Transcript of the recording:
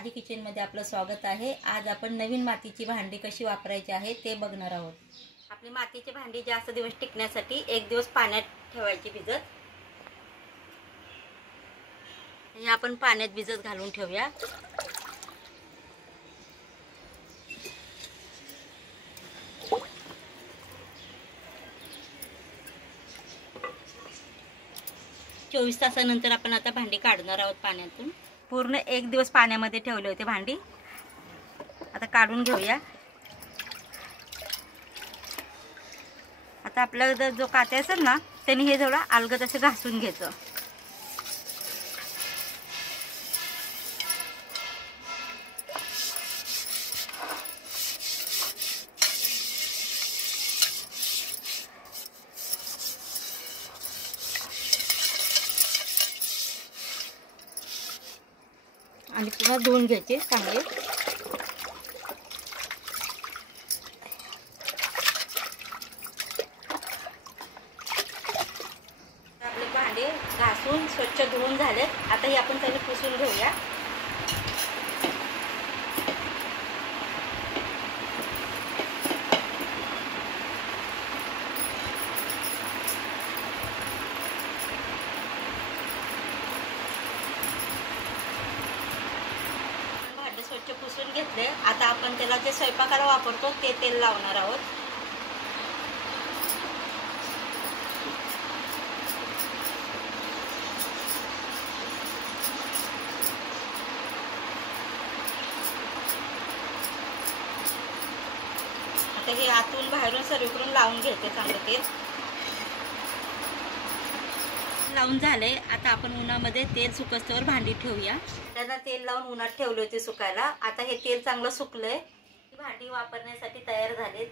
साधी किचनमध्ये आपलं स्वागत आहे। आज आपण नवीन मातीची भांडी कशी वापरायची आहे ते बघणार आहोत। आपली मातीची भांडी जास्त दिवस टिकण्यासाठी एक दिवस पाण्यात ठेवायची भिजत। हे आपण पाण्यात भिजत घालून ठेवूया। चोवीस तासानंतर आपण आता भांडी काढणार आहोत पाण्यातून। पूर्ण एक दिवस पाण्यामध्ये ठेवले होते भांडी, आता काढून घेऊया। आता आपल्याला जो काटे असेल ना त्यांनी हे थोडं अलगद असे घासून घ्यायचं। आणि पुन्हा धुवून घ्यायचे चांगले। आपले भांडे घासून स्वच्छ धुवून झाले, आता हे आपण त्याला पुसून घेऊया। स्वच्छ पुसून घेतले, आता आपण त्याला जे स्वयंपाकाला वापरतो ते तेल लावणार आहोत। आता हे आतून बाहेरून सर्वीकडून लावून घ्यायचे चांगलं तेल। लावून झाले, आता आपण उन्हामध्ये तेल सुकस्तवर भांडी ठेवूया। त्यांना तेल लावून उन्हात ठेवले होते सुकायला। आता हे तेल चांगलं सुकलंय, भांडी वापरण्यासाठी तयार झाले।